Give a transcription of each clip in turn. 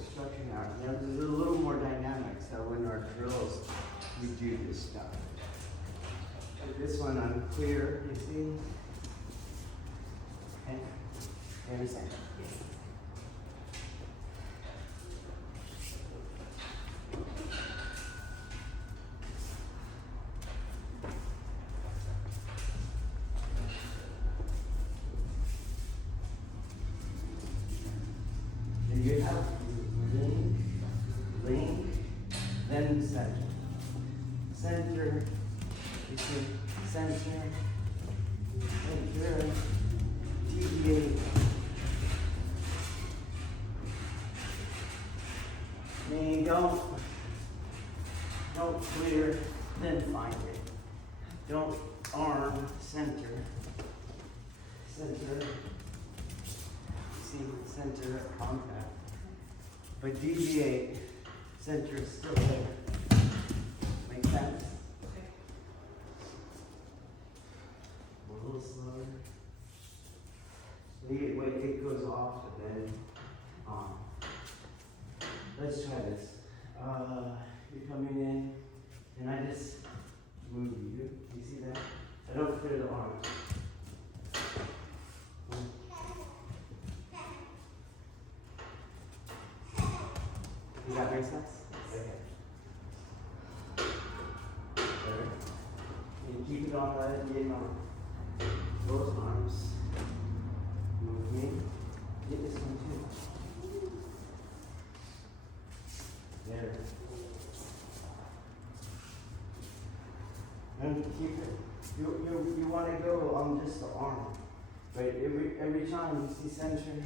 structure now. Yeah, this is a little more dynamic, so when our drills, we do this stuff. Like this one, I'm clear, you see? Okay, you understand? You have link, then center. Center, you see, center, deviate. And don't clear, then find it. Don't arm, center. See, center, contact. But deviate, center is still there. Make sense? Okay. A little slower. Wait, it goes off and then on. Let's try this. You're coming in, and I just move you. You see that? I don't clear the arm. Does that make sense? Okay. There. And keep it on the arm. Those arms. Move me. Get this one too. There. And keep it. You want to go on just the arm. Right? Every time you see center,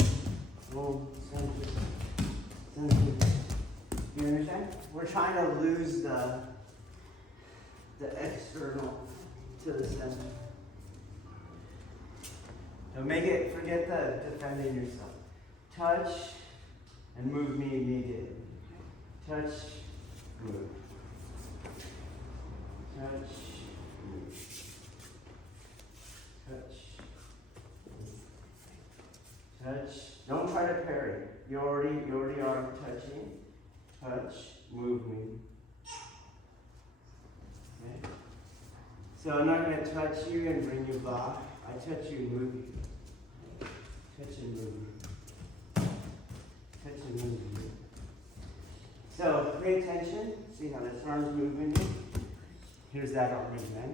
boom, center. You understand? We're trying to lose the external to the center. So forget the defending yourself. Touch and move me immediately. Touch, move. Touch, move. Touch, move. Touch. Don't try to parry. You already are touching. Touch, move me. Okay. So I'm not going to touch you and bring you back. I touch you and move you. Touch and move you. Touch and move you. So pay attention. See how this arm's moving you? Here's that arm again.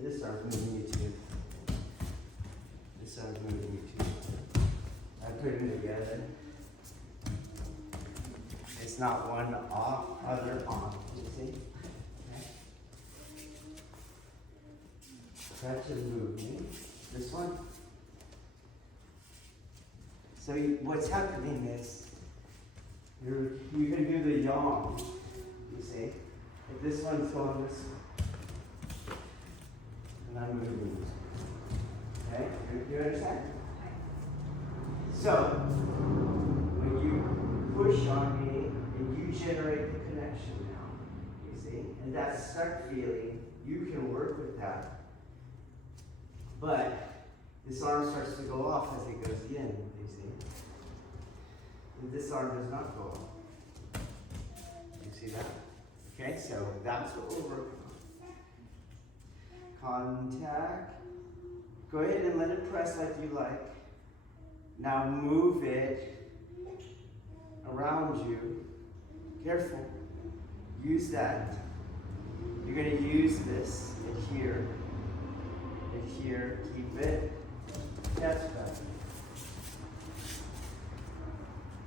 This arm's moving you too. This arm's moving you too. I put them together. It's not one off, other on. You see? Okay. Touch and move me. This one. So what's happening is you can do the yawn. You see? If this one's going this way, and I'm moving this way. Okay? You understand? So when you push on me and you generate the connection now, you see? And that stuck feeling, you can work with that. But this arm starts to go off as it goes in, you see? And this arm does not go off. You see that? Okay, so that's what we're working on. Contact. Go ahead and let it press like you like. Now move it around you. Careful. Use that. You're going to use this adhere. Adhere. Keep it. Catch back.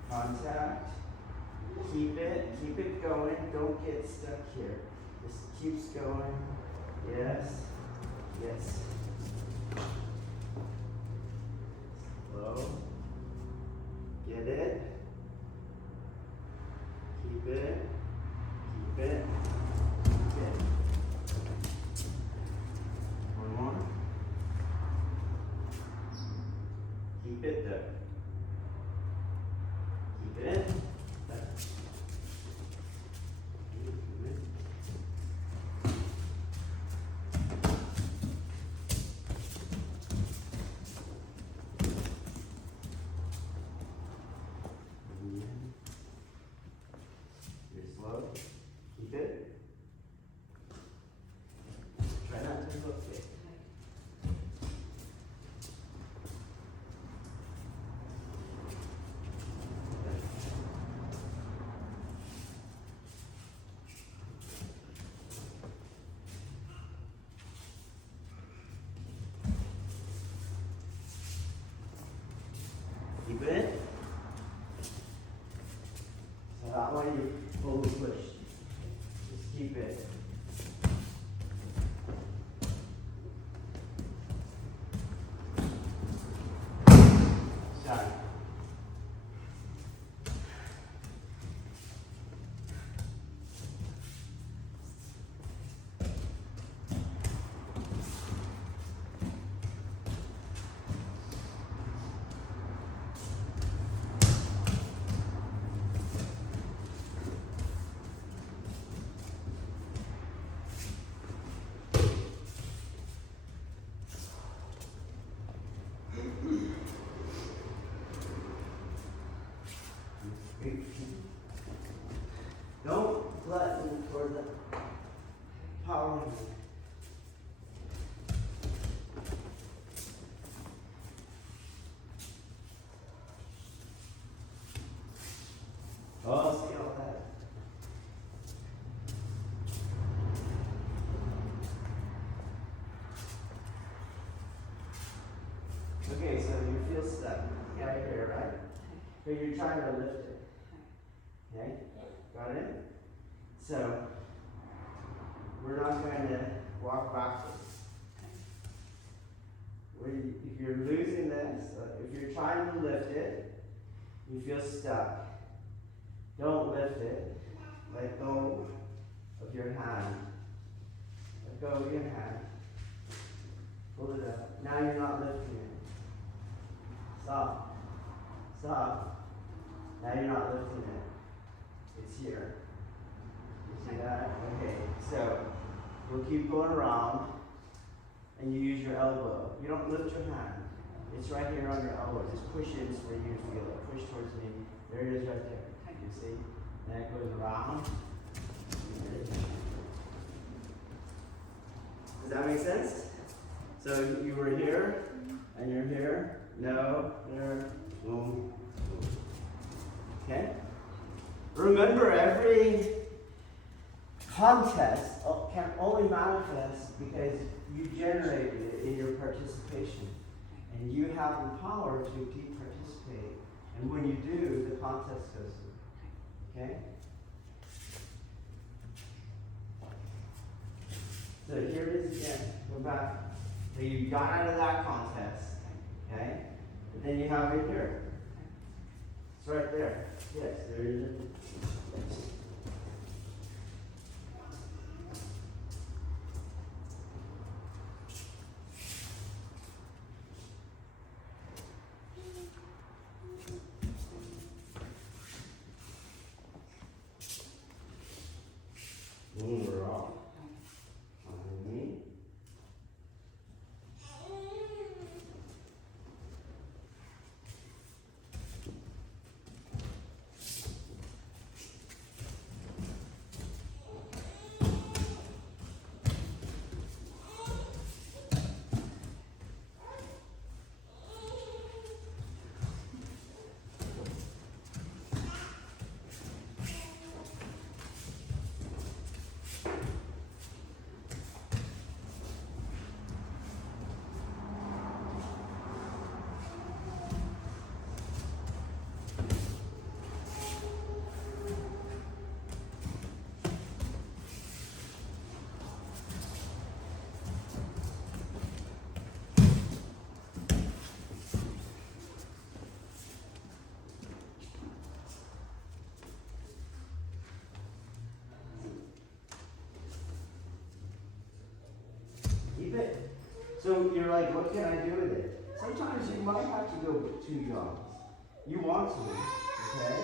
Contact. Keep it going. Don't get stuck here. Just keeps going. Yes. Yes. Slow. Get it. Keep it. Keep it. Keep it. One more. Keep it there. Keep it in. There. Keep it. before you fully push. Just keep it. Shot. Don't glutton for the power. Oh, see all that. Okay, so you feel stuck right here, right? But you're trying to lift it. Okay? Got it? So, we're not going to walk backwards. If you're losing this, if you're trying to lift it, you feel stuck. Don't lift it. Let go of your hand. Let go of your hand. Pull it up. Now you're not lifting it. Stop. Stop. Now you're not lifting it. It's here. You see that? Okay. So you'll keep going around and you use your elbow. You don't lift your hand. It's right here on your elbow. Just push it where you feel it. Push towards me. There it is right there. You see? And it goes around. Does that make sense? So you were here and you're here. No, there, boom, boom. Okay? Remember, every contest can only manifest because you generated it in your participation. And you have the power to participate. And when you do, the contest goes through. Okay? So here it is again. Go back. So you got out of that contest. Okay? But then you have it here. It's right there. Yes, there it is. We're off. Behind me. Keep it. So you're like, what can I do with it? Sometimes you might have to go 2 yards. You want to, okay?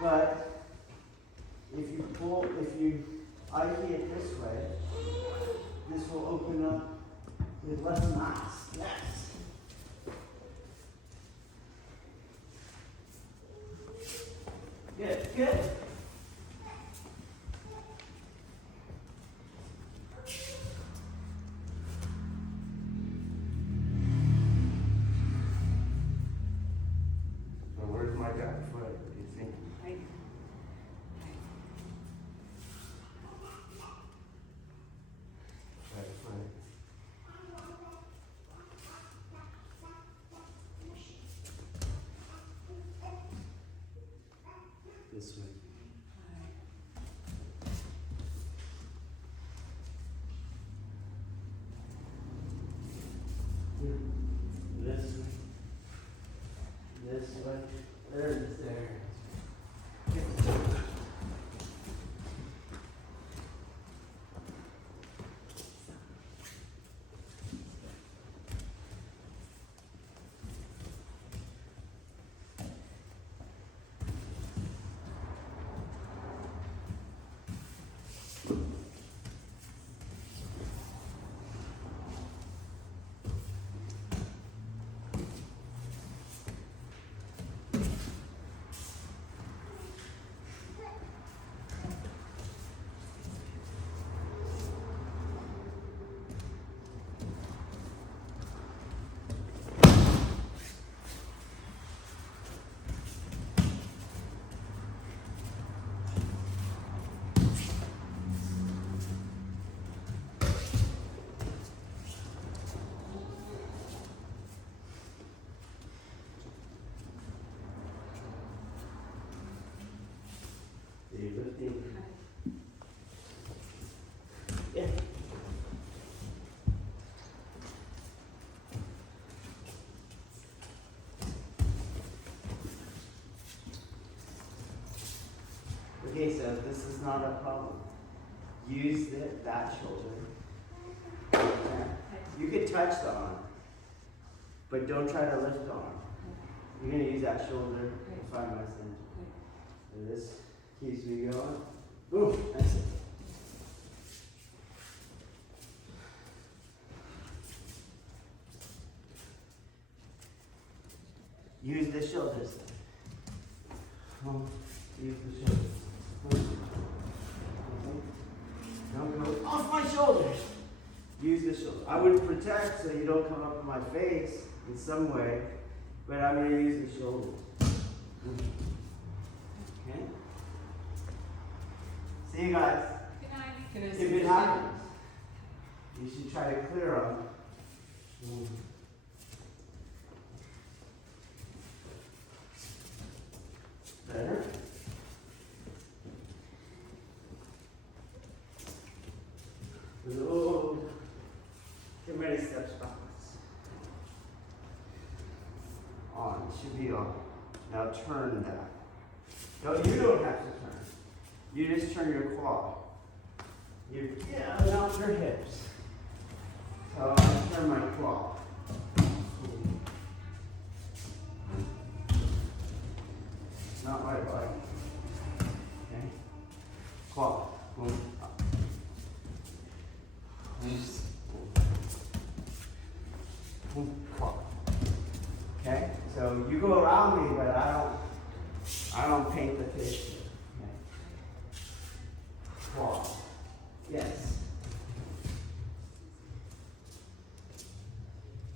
But if you Aiki it this way, this will open up with less mass. Yes. Good, good. Where's my back foot? What do you think? Right. Right foot. This way. Okay, so this is not a problem. Use that shoulder. Okay. You can touch the arm, but don't try to lift the arm. You're going to use that shoulder to find my center. So this keeps me going. Boom, that's it. Use the shoulders. Use the shoulders. Don't go off my shoulders. Use the shoulder. I would protect so you don't come up in my face in some way, but I'm going to use the shoulders. Okay? See you guys. Good night. If it happens, you should try to clear them. Better. Oh, too many steps backwards. On, should be on. Now turn that. No, you don't have to turn. You just turn your claw. You not your hips. So I turn my claw. Not my body. Okay? Claw. Boom. Up. Boom. Claw. Okay? So you go around me, but I don't paint the fish. Okay? Claw. Yes.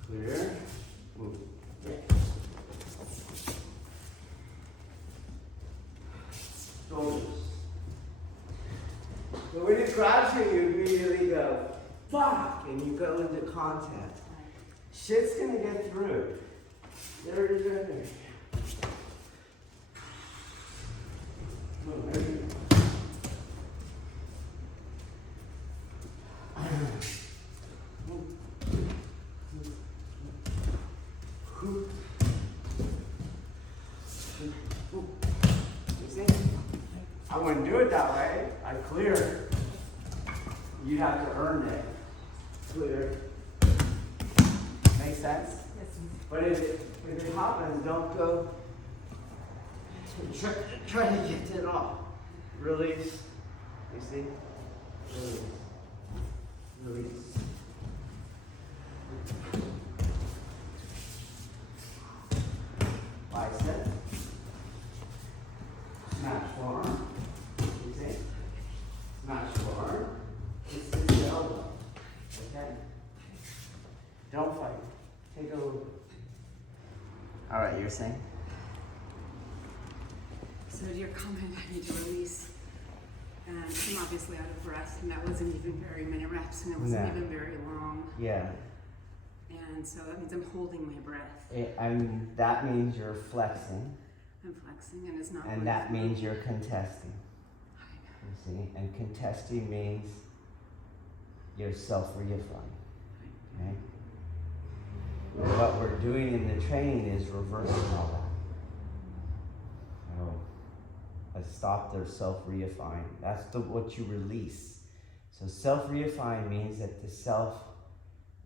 Clear. Move. Okay. Shoulders. So when you crouch it, you immediately go, fuck, and you go into contact. Shit's gonna get through. There it is right there. Move, there you go. I wouldn't do it that way. I clear. You have to earn it. Clear. Make sense? Yes. But if it happens, don't go. Try to get it off. Release. You see? Release. Release. Bicep. Smash forearm. You see? Smash forearm. Just hit the elbow. Okay? Don't fight. Take a look. Alright, you're saying? So to your comment, I need to release. And I'm obviously out of breath, and that wasn't even very many reps, and it wasn't even very long. Yeah. And so that means I'm holding my breath. That means you're flexing. I'm flexing, and it's not. And that means you're contesting. You see? And contesting means you're self-reifying. Okay? And what we're doing in the training is reversing all that. So, stop their self-reifying. That's what you release. So self-reifying means that the self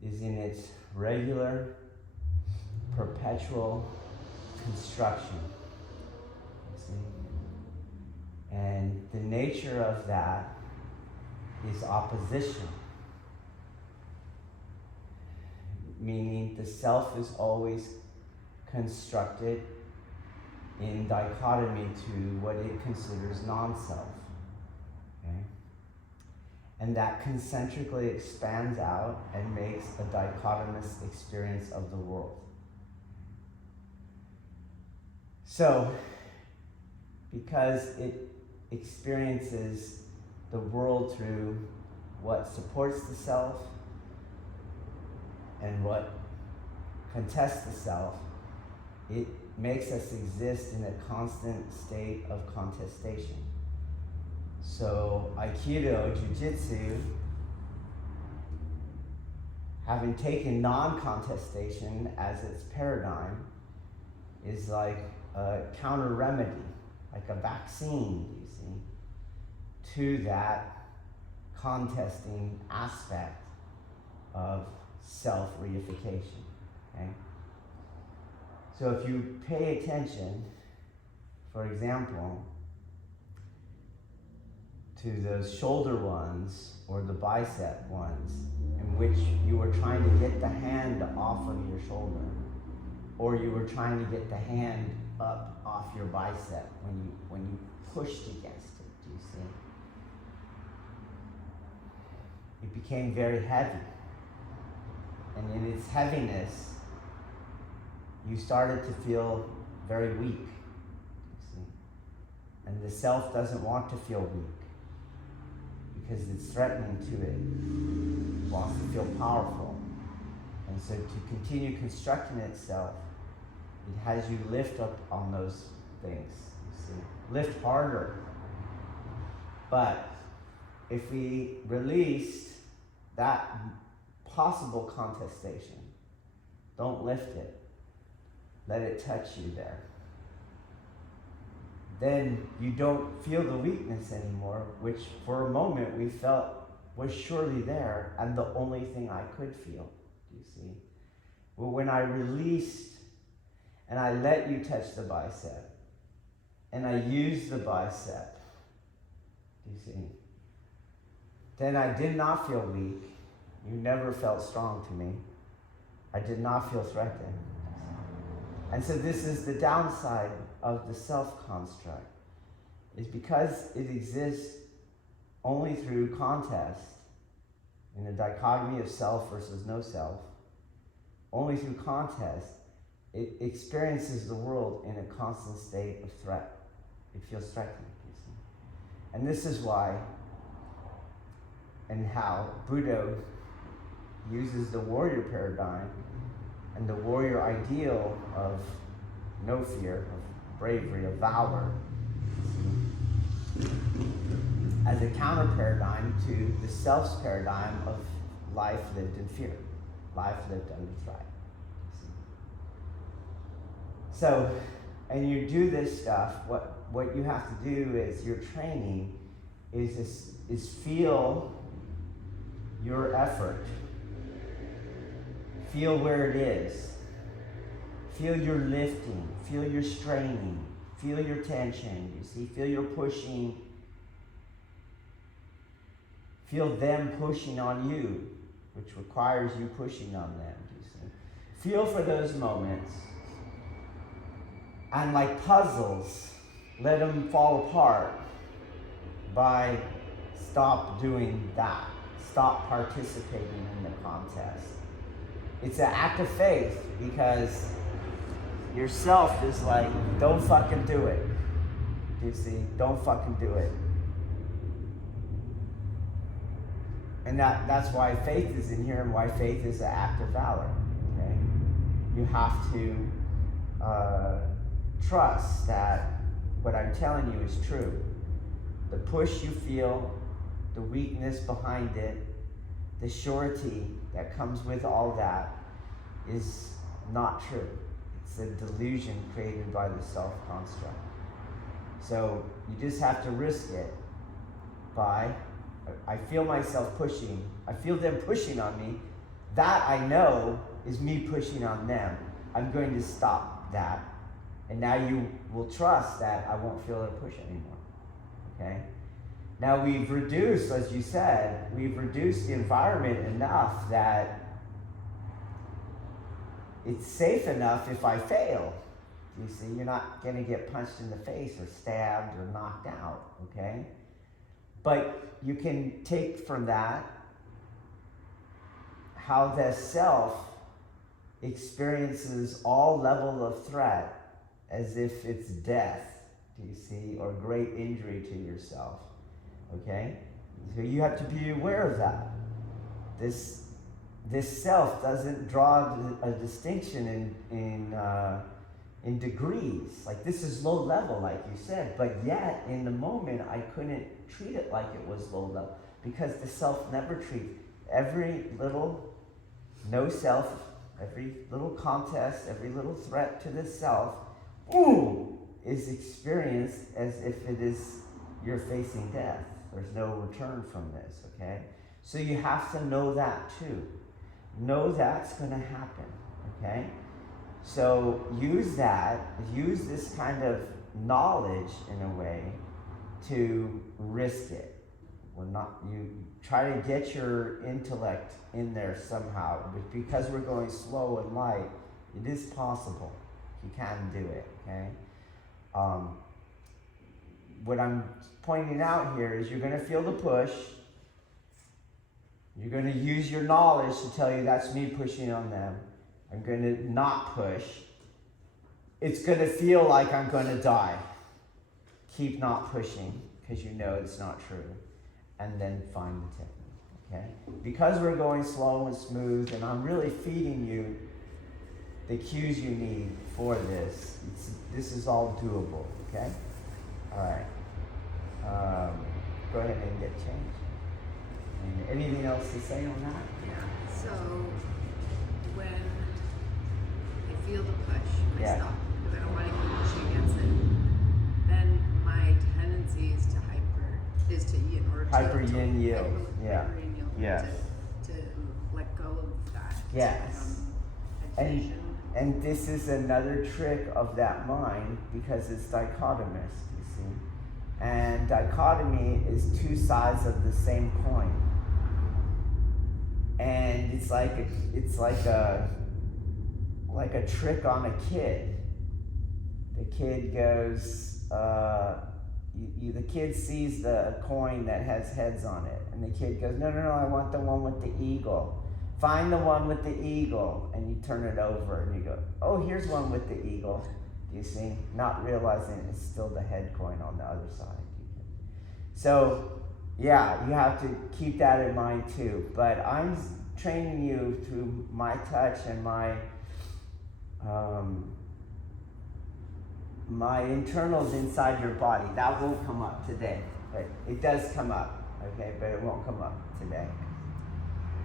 is in its regular, perpetual construction. You see? And the nature of that is opposition. Meaning the self is always constructed in dichotomy to what it considers non-self. Okay? And that concentrically expands out and makes a dichotomous experience of the world. So, because it experiences the world through what supports the self and what contests the self, it makes us exist in a constant state of contestation. So Aikido, Jiu-jitsu, having taken non-contestation as its paradigm, is like a counter remedy, like a vaccine, you see. to that contesting aspect of self-reification. Okay? So if you pay attention, for example, to those shoulder ones or the bicep ones, in which you were trying to get the hand off of your shoulder, or you were trying to get the hand up off your bicep when you pushed against it, do you see? It became very heavy. And in its heaviness, you started to feel very weak, you see? And the self doesn't want to feel weak because it's threatening to it. It wants to feel powerful. And so to continue constructing itself, it has you lift up on those things, you see. Lift harder. But if we released that possible contestation, don't lift it. Let it touch you there. Then you don't feel the weakness anymore, which for a moment we felt was surely there and the only thing I could feel, you see. Well, when I released and I let you touch the bicep, and I used the bicep, you see, then I did not feel weak. You never felt strong to me. I did not feel threatened. And so this is the downside of the self-construct, is because it exists only through contest, in a dichotomy of self versus no self, only through contest, it experiences the world in a constant state of threat. It feels threatened, you see. And this is why and how Buddha uses the warrior paradigm and the warrior ideal of no fear, of bravery, of valor, as a counter paradigm to the self's paradigm of life lived in fear, life lived under threat. So, and you do this stuff, what you have to do is your training is feel your effort. Feel where it is. Feel your lifting. Feel your straining. Feel your tension. You see, feel your pushing. Feel them pushing on you, which requires you pushing on them. You see, feel for those moments. And like puzzles, let them fall apart by stop doing that. Stop participating in the contest. It's an act of faith because yourself is like, don't fucking do it. You see, don't fucking do it. And that's why faith is in here and why faith is an act of valor. Okay? You have to trust that what I'm telling you is true. The push you feel, the weakness behind it, the surety that comes with all that is not true. It's a delusion created by the self-construct. So you just have to risk it by, I feel myself pushing. I feel them pushing on me. That I know is me pushing on them. I'm going to stop that. And now you will trust that I won't feel a push anymore. Okay? Now we've reduced, as you said, we've reduced the environment enough that it's safe enough if I fail. You see, you're not going to get punched in the face or stabbed or knocked out, okay? But you can take from that how the self experiences all level of threat as if it's death, do you see, or great injury to yourself, okay? So you have to be aware of that. This self doesn't draw a distinction in degrees. Like, this is low level, like you said, but yet in the moment I couldn't treat it like it was low level because the self never treats every little no self, every little contest, every little threat to the self, is experienced as if it is you're facing death. There's no return from this, okay? So you have to know that too. Know that's going to happen, okay? So use this kind of knowledge in a way to risk it. You try to get your intellect in there somehow, but because we're going slow and light, it is possible. You can do it, okay? What I'm pointing out here is you're going to feel the push. You're going to use your knowledge to tell you that's me pushing on them. I'm going to not push. It's going to feel like I'm going to die. Keep not pushing because you know it's not true. And then find the technique, okay? Because we're going slow and smooth and I'm really feeding you the cues you need for this. This is all doable, okay? All right. Go ahead and get changed. And anything else to say on that? Yeah. So when I feel the push, I stop because I don't want to keep pushing against it. Then my tendency is to yin or hyper yin yield. Yeah. Hyper yin yield. Yes. To let go of that. Yes. And this is another trick of that mind because it's dichotomous, you see. And dichotomy is two sides of the same coin. And it's like a trick on a kid. The kid goes, the kid sees the coin that has heads on it, and the kid goes, no, I want the one with the eagle. Find the one with the eagle, and you turn it over, and you go, oh, here's one with the eagle. Do you see? Not realizing it's still the head coin on the other side. So, yeah, you have to keep that in mind too. But I'm training you through my touch and my internals inside your body. That won't come up today, but it does come up, okay? But it won't come up today,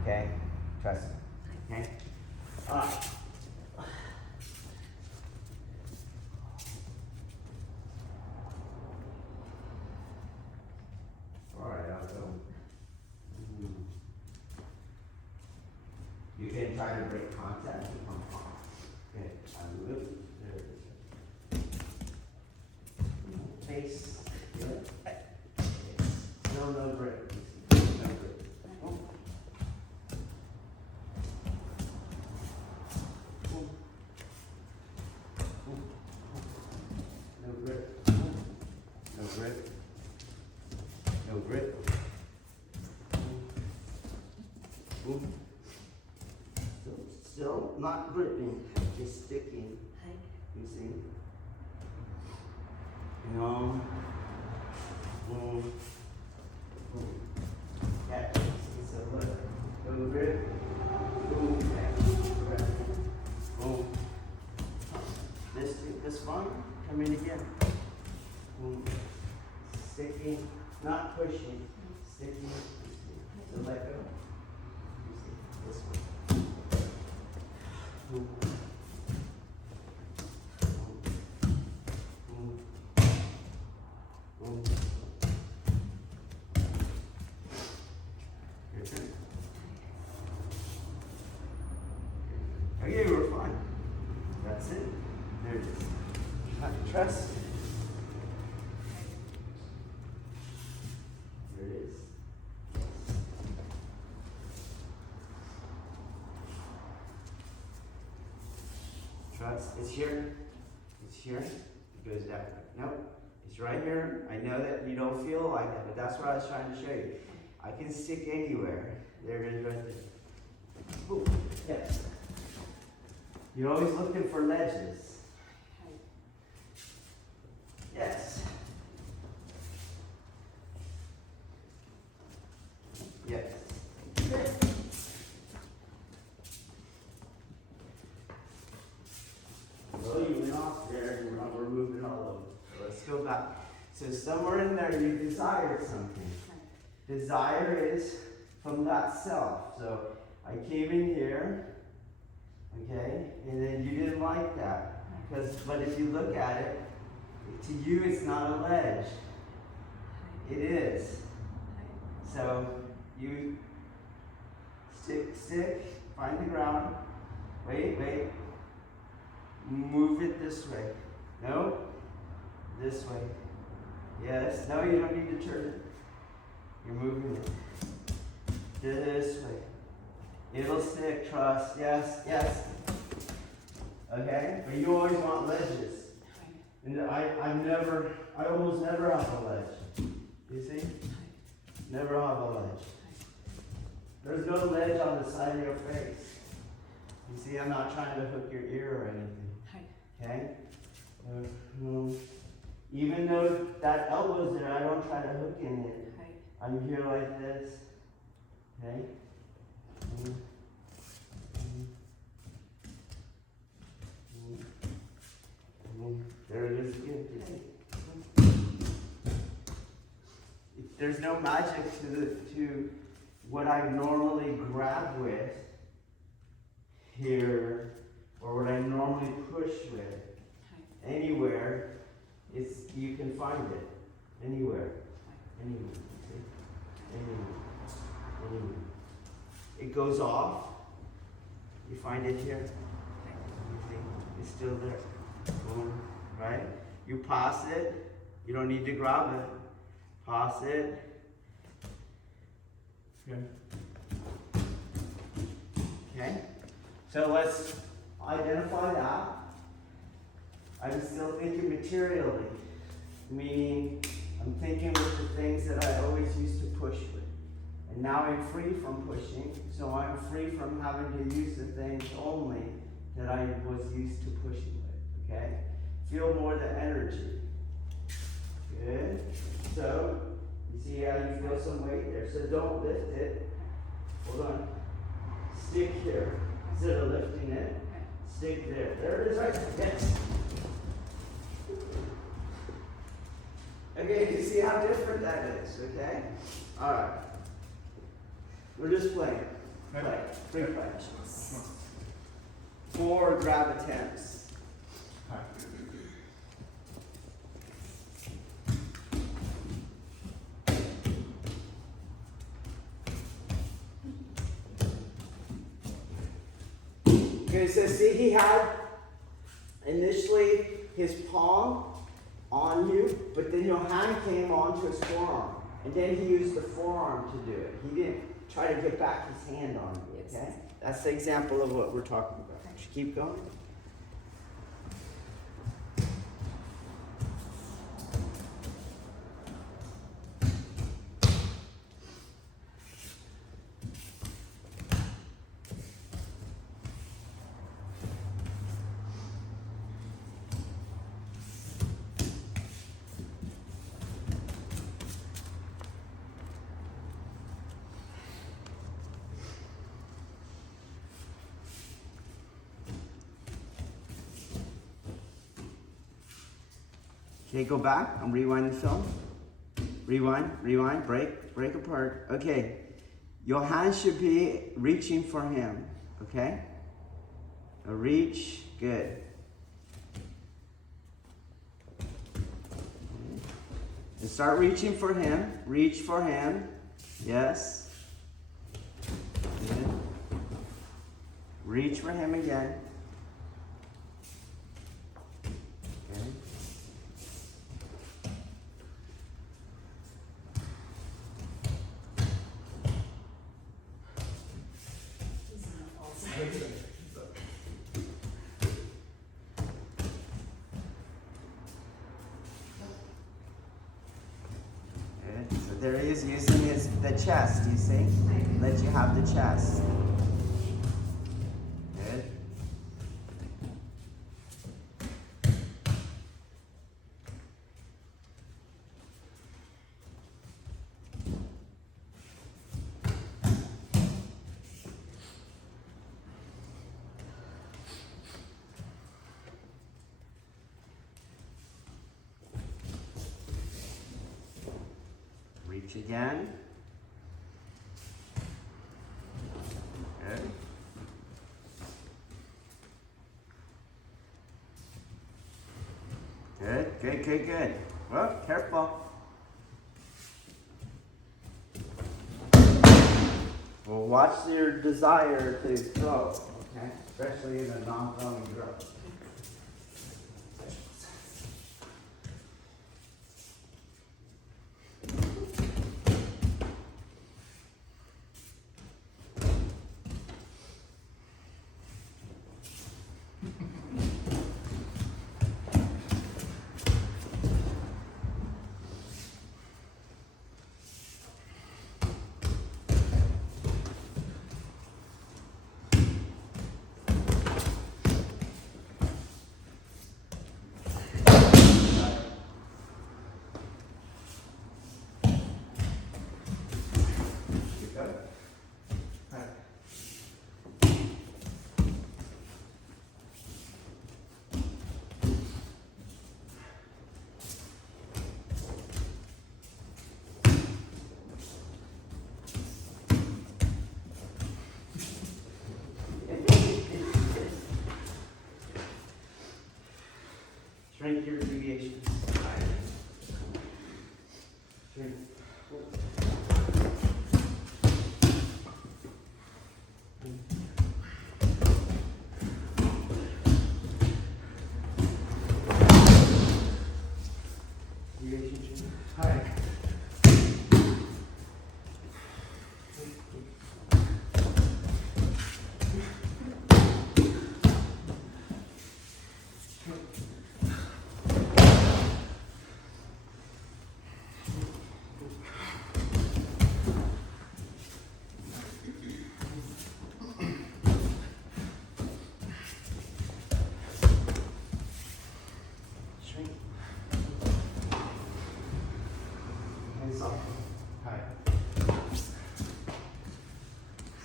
okay? Trust me, okay? All right. All right, I'll go. You can try to break contact with my palm. Okay, I move. There it is. Face. Good. No break. No break. Oh. Oh. Oh. No grip. No grip. No grip. Still not gripping, just sticking. You see? No. Yeah, it's a little grip. This one, come in again. Sticking, not pushing, sticking. So let go. You see, this one. Okay, we're fine. That's it. There it is. Not trust. There it is. Trust. It's here. It's here. It goes that way. Nope. It's right here. I know that you don't feel like that, but that's what I was trying to show you. I can stick anywhere. There it is right there. Ooh. Yes. You're always looking for ledges. Yes. Yes. Good. Well, you went off there and we're moving all over. So let's go back. So somewhere in there you desired something. Desire is from that self. So I came in here. Okay, and then you didn't like that, but if you look at it, to you it's not a ledge. It is. So you stick, find the ground. Wait. Move it this way. No, this way. Yes, no, you don't need to turn it. You're moving it this way. It'll stick, trust. Yes. Okay? But you always want ledges. And I almost never have a ledge. You see? Never have a ledge. There's no ledge on the side of your face. You see, I'm not trying to hook your ear or anything. Okay? Even though that elbow's there, I don't try to hook in it. I'm here like this. Okay? There it is again. There's no magic to what I normally grab with here, or what I normally push with. Anywhere, you can find it. Anywhere. See? Anywhere. It goes off. You find it here. You see? It's still there. Boom. Right? You pass it. You don't need to grab it. Pass it. Okay? So let's identify that. I'm still thinking materially, meaning I'm thinking with the things that I always used to push with. And now I'm free from pushing, so I'm free from having to use the things only that I was used to pushing with, okay? Feel more the energy. Good. So, you see how you feel some weight there. So don't lift it. Hold on. Stick here. Instead of lifting it, stick there. There it is right there. Yes. Okay, you see how different that is, okay? Alright. We're just playing. Free play. 4 grab attempts. Okay, so see, he had initially his palm on you, but then your hand came onto his forearm, and then he used the forearm to do it. He didn't try to get back his hand on you, okay? That's the example of what we're talking about. Keep going. Okay, go back and rewind the film. Rewind, break apart. Okay, your hands should be reaching for him, okay? A reach, good. And start reaching for him, reach for him, yes. Good. Reach for him again. There he is using the chest, you see? Let you have the chest. Good. Reach again. Good. Good. Well, careful. Well, watch your desire to throw, okay? Especially in a non-throwing drill. Shrink your deviations. Shrink. Deviation, shrink. All right. Shrink. And soft. All right.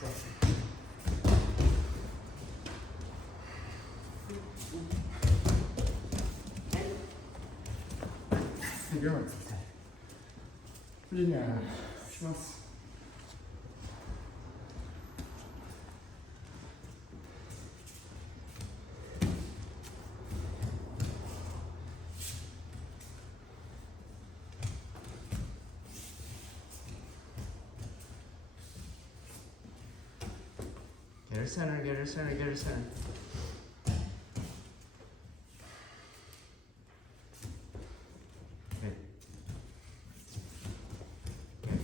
Soft. Bien. Génial. Je pense. Get her center, get her center, get her center. Good. Good.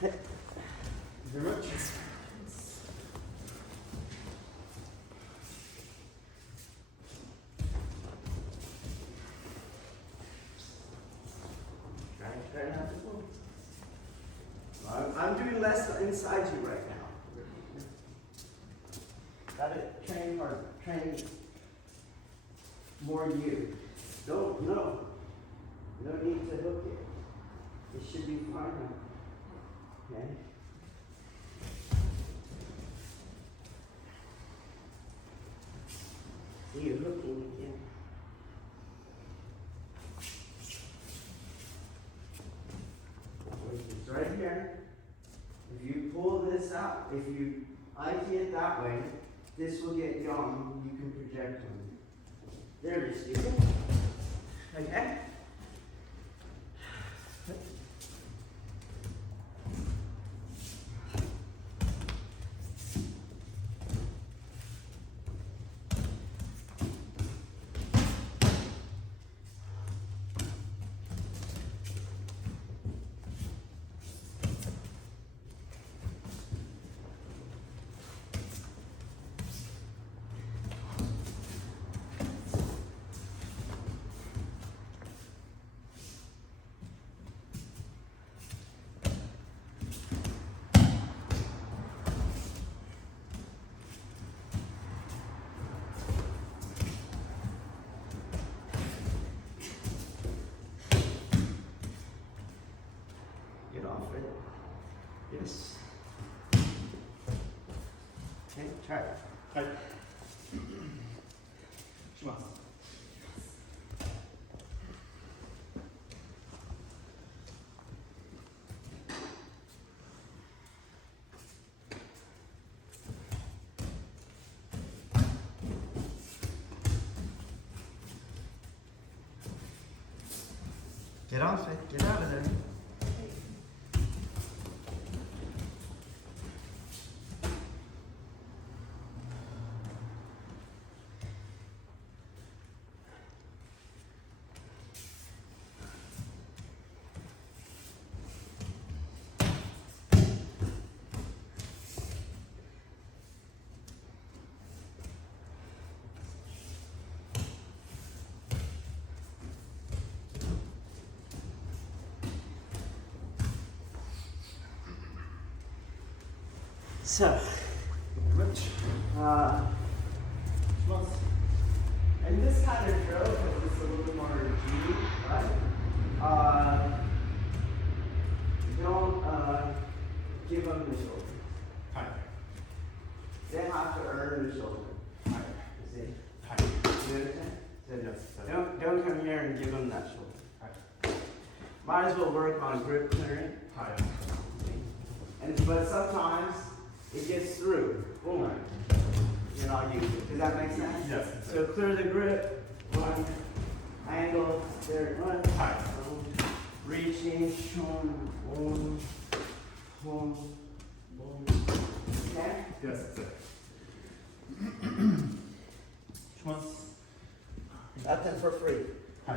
Good. Very much. Try not to move. I'm doing less inside you right now. Gotta train harder. Train more you. No need to hook it. It should be fine now. Okay? See you hooking again. It's right here. If you pull this out, if you Aiki it that way, this will get young. You can project on it. There it is, Jiyu. Okay? Try it. はい。します。Get off it. Get out of there. So, and this kind of drill, because it's a little bit more Jiyu, right? Don't give them the shoulder. はい。 They have to earn the shoulder. はい。 You see? はい。 You understand? So don't come here and give them that shoulder. はい。 Might as well work on grip clearing. はい。 But sometimes it gets through. Boom. You're not used it. Does that make sense? Yes. So clear the grip. One. Angle. There. One. はい。 Reaching. Boom. Boom. Boom. Boom. Okay? Yes. します。 Nothing for free. はい。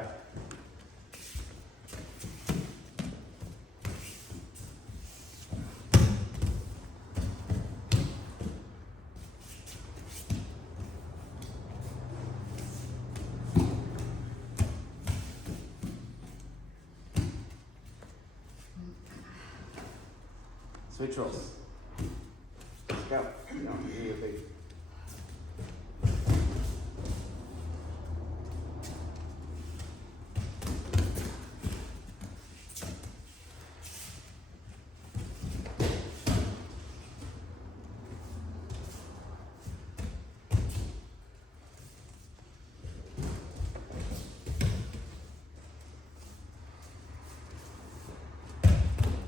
Switch rolls. Let's go. No, you're big.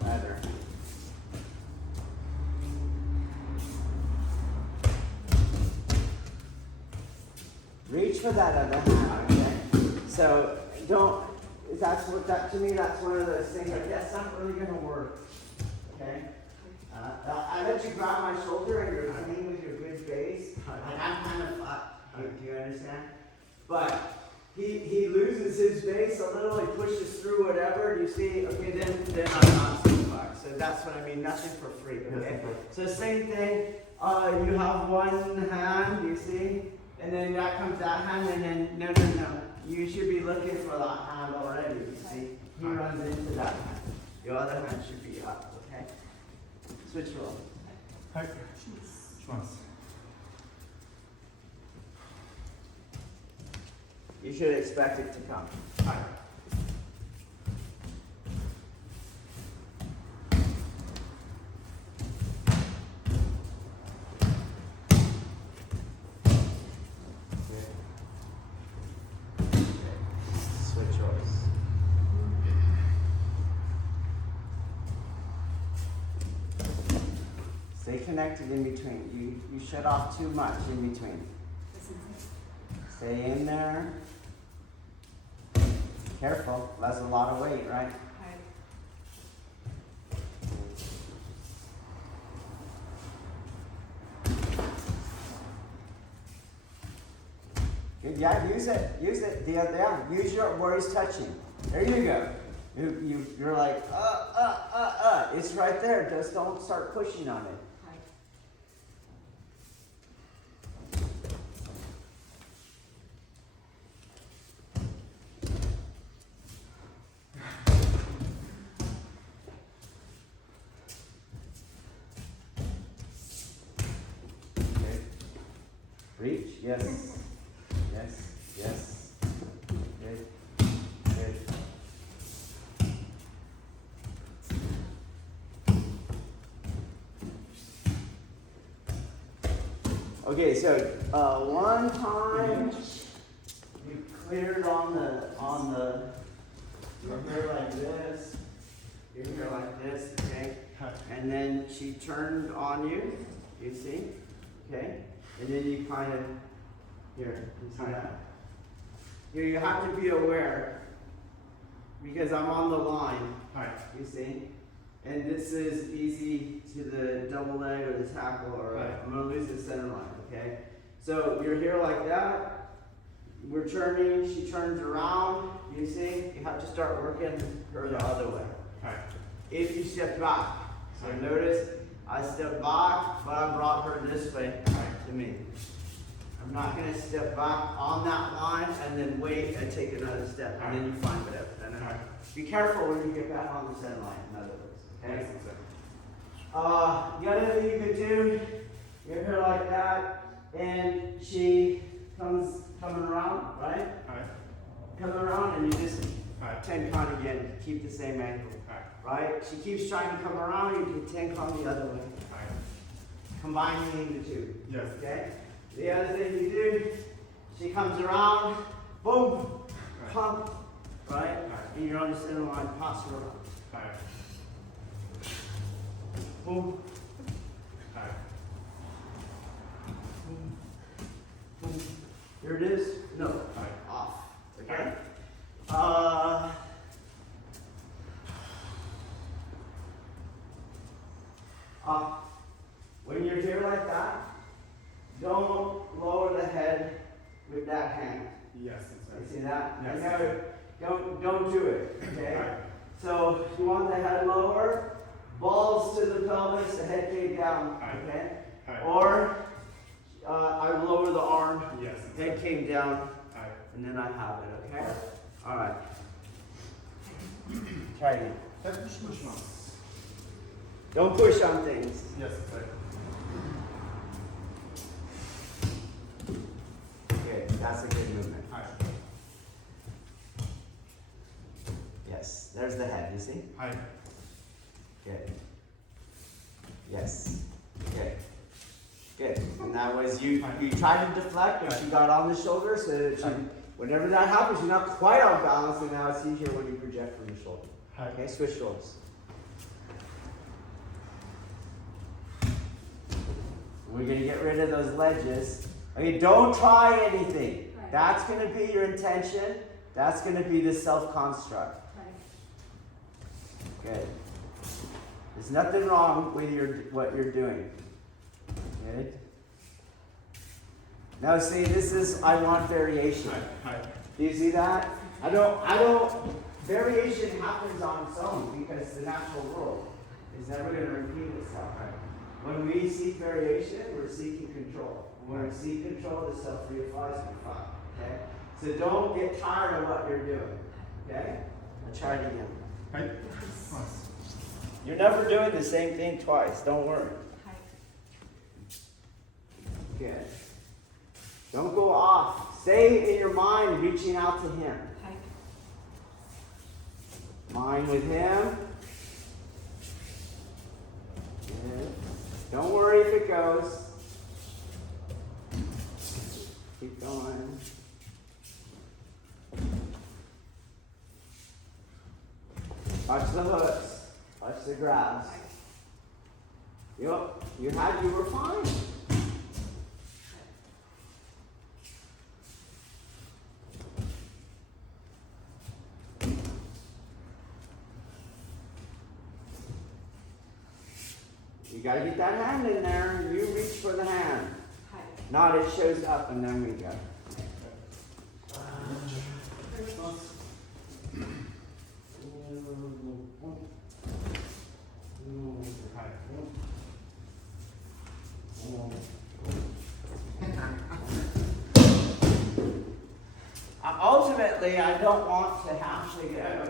Either. Reach for that other hand, okay? So don't, that's what, that to me, that's one of those things like, that's not really gonna work, okay? I let you grab my shoulder and you're clean with your good base, and I'm kind of fucked, do you understand? But he loses his base a little, he pushes through whatever, do you see? Okay, then I'm not so fucked. So that's what I mean, nothing for free, okay? So same thing, you have one hand, you see? And then that comes that hand, and then, no. You should be looking for that hand already, you see? He runs into that hand. Your other hand should be up, okay? Switch roll. はい。します。 You should expect it to come. はい。 Switch rolls. Stay connected in between. You shut off too much in between. Stay in there. Careful, that's a lot of weight, right? Good, yeah, use it. Use your where he's touching. There you go. You're like, It's right there. Just don't start pushing on it. Okay. Reach, yes. Yes. Good. Okay, so one time you cleared on the your hair like this, your hair like this, okay? And then she turned on you, you see? Okay? And then you kind of, here, you see that? Here, you have to be aware, because I'm on the line, you see? And this is easy to the double leg or the tackle, or I'm going to lose the center line, okay? So you're here like that, we're turning, she turns around, you see? You have to start working her the other way. If you step back, so notice I step back, but I brought her this way to me. I'm not going to step back on that line and then wait and take another step, and then you find whatever. Be careful when you get back on the center line, in other words. Okay? The other thing you could do, your hair like that, and she coming around, right? Coming around, and you just 10 count again, keep the same angle. Right? She keeps trying to come around, you can 10 count the other way. Combining the two. Yes. Okay? The other thing you do, she comes around, boom, pump, right? And you're on the center line, pass her around. Boom. Boom. Boom. Here it is. No. Off. Okay? When you're here like that, don't lower the head with that hand. Yes, You see that? Yes. Don't do it. Okay? So you want the head lower, balls to the pelvis, the head came down. Okay? Or I lower the arm, head came down, and then I have it. Okay? All right. Try again. Don't push on things. Yes, Good. That's a good movement. Yes. There's the head. You see? Good. Yes. Good. Good. And that was you. You tried to deflect, but you got on the shoulder, so that you, whenever that happens, you're not quite off balance, and now it's easier when you project from the shoulder. Okay. Switch shoulders. We're going to get rid of those ledges. Okay, don't try anything. That's going to be your intention. That's going to be the self-construct. Good. There's nothing wrong with what you're doing. Good. Now see, this is, I want variation. Do you see that? Variation happens on its own because the natural world is never going to repeat itself. When we seek variation, we're seeking control. When we seek control, the self reifies and fine. Okay? So don't get tired of what you're doing. Okay? I'll try it again. You're never doing the same thing twice. Don't worry. Good. Don't go off. Stay in your mind reaching out to him. Mind with him. Good. Don't worry if it goes. Keep going. Watch the hooks. Watch the grabs. You were fine. You gotta get that hand in there. You reach for the hand. Not it shows up and then we go. Ultimately, I don't want to have to go.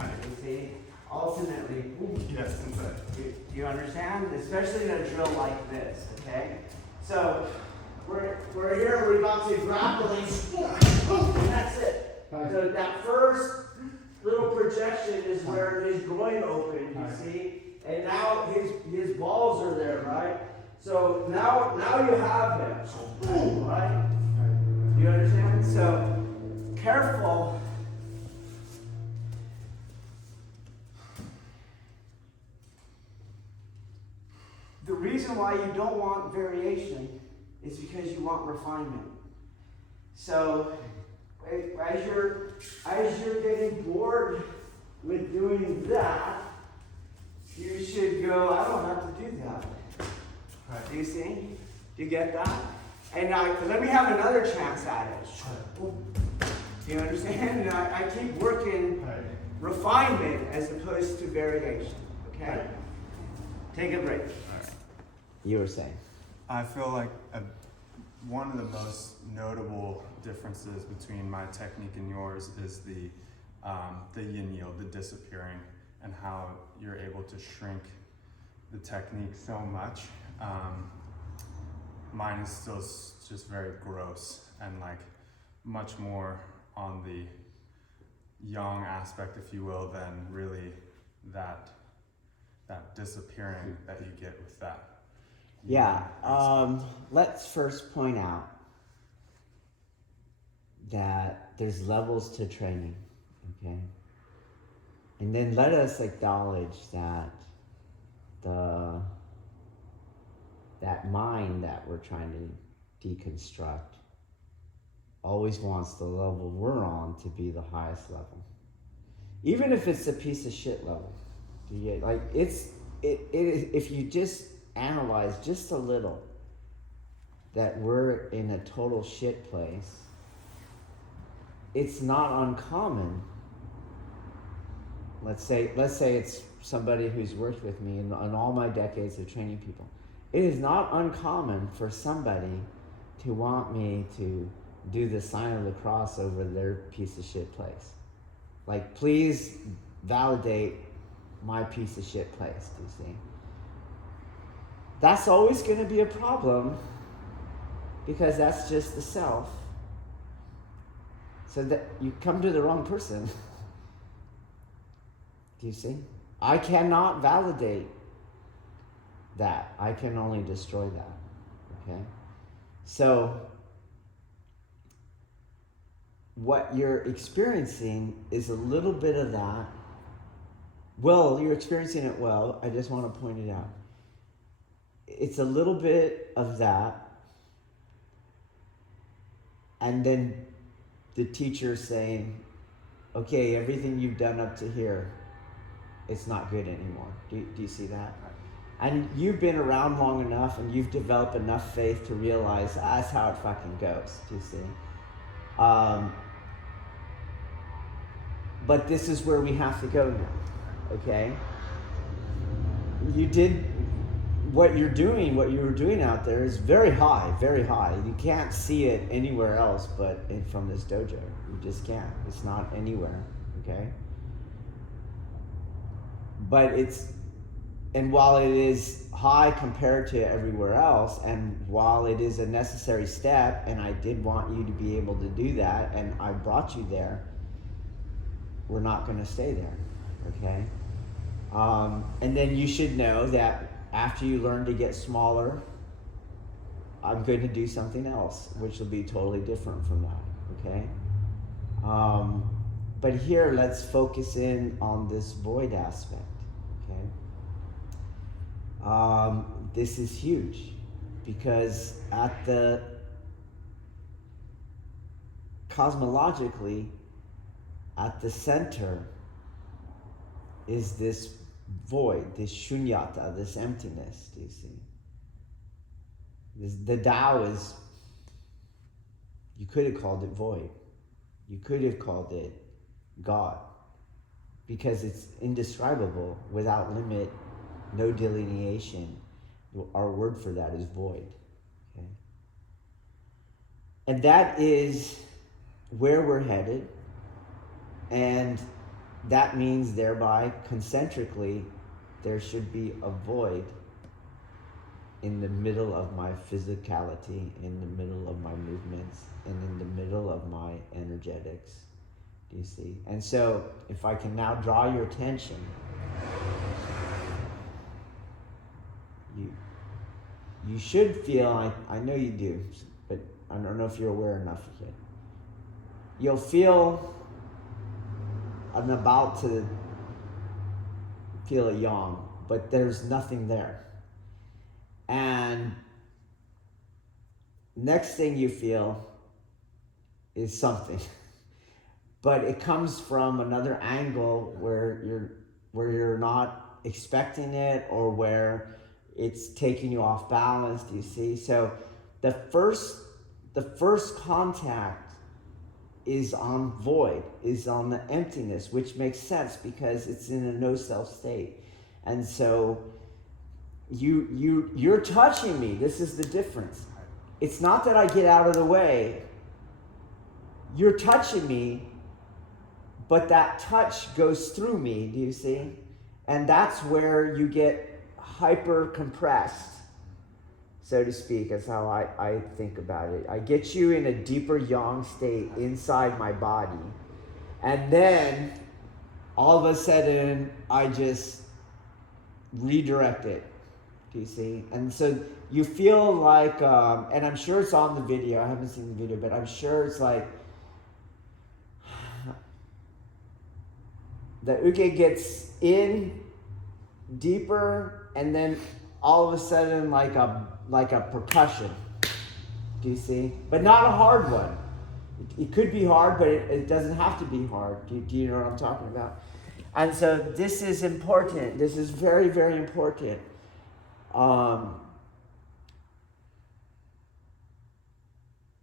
You see? Ultimately, yes, do you understand? Especially in a drill like this, okay? So we're here, we're about to grappling, and that's it. So that first little projection is where his groin opened, you see? And now his balls are there, right? So now you have it. Boom, right? You understand? So careful. The reason why you don't want variation is because you want refinement. So as you're getting bored with doing that, you should go, I don't have to do that. Right. Do you see? Do you get that? And let me have another chance at it. Do you understand? And I keep working refinement as opposed to variation. Okay? Right. Take a break. You were saying? I feel like one of the most notable differences between my technique and yours is the yin yield, the disappearing, and how you're able to shrink the technique so much. Mine is still just very gross and like much more on the yang aspect, if you will, than really that disappearing that you get with that. Yeah, let's first point out that there's levels to training, okay? And then let us acknowledge that that mind that we're trying to deconstruct always wants the level we're on to be the highest level. Even if it's a piece of shit level. Do you get, like, if you just analyze just a little that we're in a total shit place, it's not uncommon. Let's say it's somebody who's worked with me in all my decades of training people. It is not uncommon for somebody to want me to do the sign of the cross over their piece of shit place. Like, please validate my piece of shit place, do you see? That's always going to be a problem because that's just the self. So that you come to the wrong person. Do you see? I cannot validate that. I can only destroy that. Okay? So what you're experiencing is a little bit of that. Well, you're experiencing it well. I just want to point it out. It's a little bit of that. And then the teacher saying, okay, everything you've done up to here, it's not good anymore. Do you see that? And you've been around long enough and you've developed enough faith to realize that's how it fucking goes. Do you see? But this is where we have to go now. Okay? You did what you were doing out there is very high, very high. You can't see it anywhere else but from this dojo. You just can't. It's not anywhere. Okay? But and while it is high compared to everywhere else, and while it is a necessary step, and I did want you to be able to do that, and I brought you there, we're not going to stay there, okay? And then you should know that after you learn to get smaller, I'm going to do something else, which will be totally different from that, okay? But here, let's focus in on this void aspect, okay? This is huge because cosmologically, at the center is this void, this shunyata, this emptiness, do you see? The Tao is, you could have called it void. You could have called it God, because it's indescribable, without limit, no delineation. Our word for that is void. Okay? And that is where we're headed, and that means thereby, concentrically, there should be a void in the middle of my physicality, in the middle of my movements, and in the middle of my energetics. Do you see? And so, if I can now draw your attention, you should feel, I know you do, but I don't know if you're aware enough yet. You'll feel, I'm about to feel a yawn, but there's nothing there. And next thing you feel is something. But it comes from another angle where you're not expecting it, or where it's taking you off balance. Do you see? So the first contact is on void, is on the emptiness, which makes sense because it's in a no self state. And so you're touching me. This is the difference. It's not that I get out of the way. You're touching me, but that touch goes through me, do you see? And that's where you get hyper compressed, so to speak. That's how I think about it. I get you in a deeper yang state inside my body. And then all of a sudden I just redirect it. Do you see? And so you feel like, and I'm sure it's on the video. I haven't seen the video, but I'm sure it's like, the uke gets in deeper, and then all of a sudden like a percussion. Do you see? But not a hard one. It could be hard, but it doesn't have to be hard. Do you know what I'm talking about? And so this is important. This is very, very important.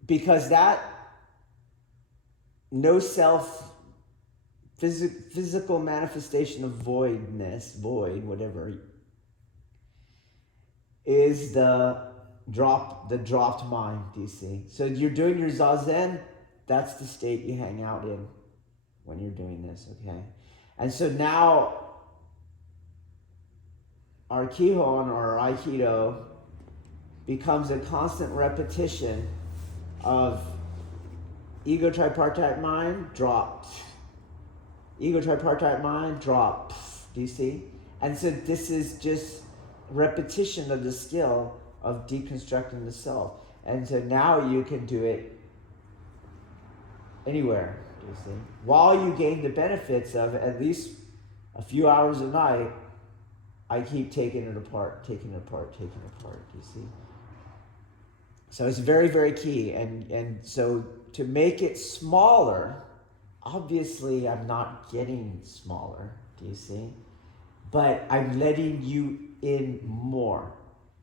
Because that no self physical manifestation of voidness, whatever, is the dropped mind, do you see? So you're doing your zazen, that's the state you hang out in when you're doing this, okay? And so now our Kihon or our Aikido becomes a constant repetition of ego tripartite mind, drop. Ego tripartite mind, drop. Do you see? And so this is just repetition of the skill of deconstructing the self. And so now you can do it anywhere, do you see? While you gain the benefits of at least a few hours a night, I keep taking it apart, do you see? So it's very, very key. And so to make it smaller, obviously I'm not getting smaller, do you see? But I'm letting you in more.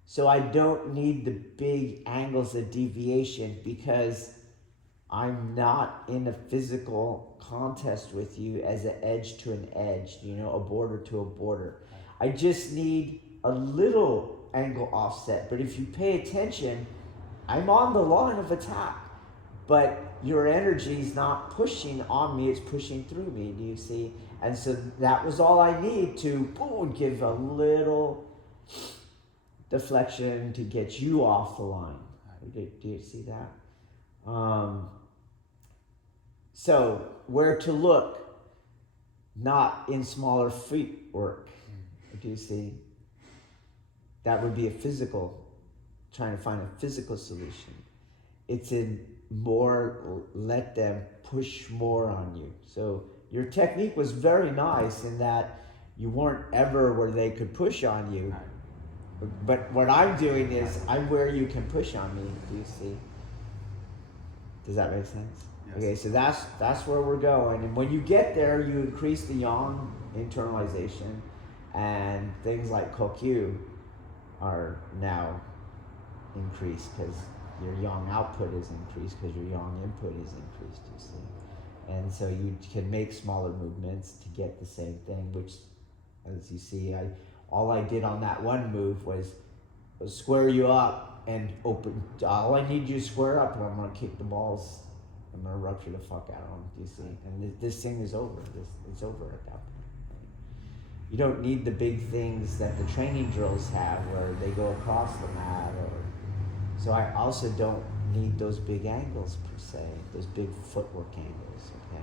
So I don't need the big angles of deviation because I'm not in a physical contest with you as an edge to an edge, you know, a border to a border. I just need a little angle offset. But if you pay attention, I'm on the line of attack. But your energy is not pushing on me, it's pushing through me, do you see? And so that was all I need to, boom, give a little deflection to get you off the line. Do you see that? So where to look, not in smaller feet work, do you see? That would be a physical, trying to find a physical solution. It's in more, let them push more on you. So your technique was very nice in that you weren't ever where they could push on you. But what I'm doing is I'm where you can push on me. Do you see? Does that make sense? Yes. Okay, so that's where we're going. And when you get there, you increase the yang internalization, and things like kokyu are now increased because your yang output is increased because your yang input is increased, you see. And so you can make smaller movements to get the same thing, which, as you see, all I did on that one move was square you up and open. All I need you to square up, and I'm going to kick the balls. I'm going to rupture the fuck out of them, do you see? And this thing is over. It's over at that point. You don't need the big things that the training drills have where they go across the mat. So I also don't need those big angles per se, those big footwork angles, okay?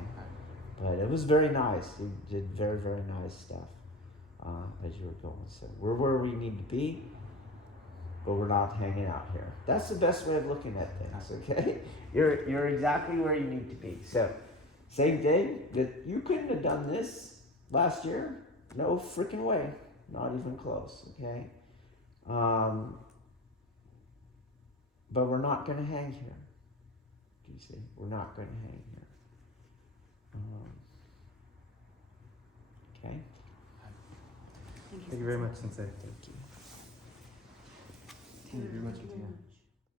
But it was very nice. You did very, very nice stuff as you were going. So we're where we need to be. but we're not hanging out here. That's the best way of looking at things, okay? You're exactly where you need to be. So, same thing, that you couldn't have done this last year. No freaking way. Not even close, okay? But we're not going to hang here. Do you see? We're not going to hang here. Okay? Thank you very much, Sensei. Thank you. Thank you very much, Katina.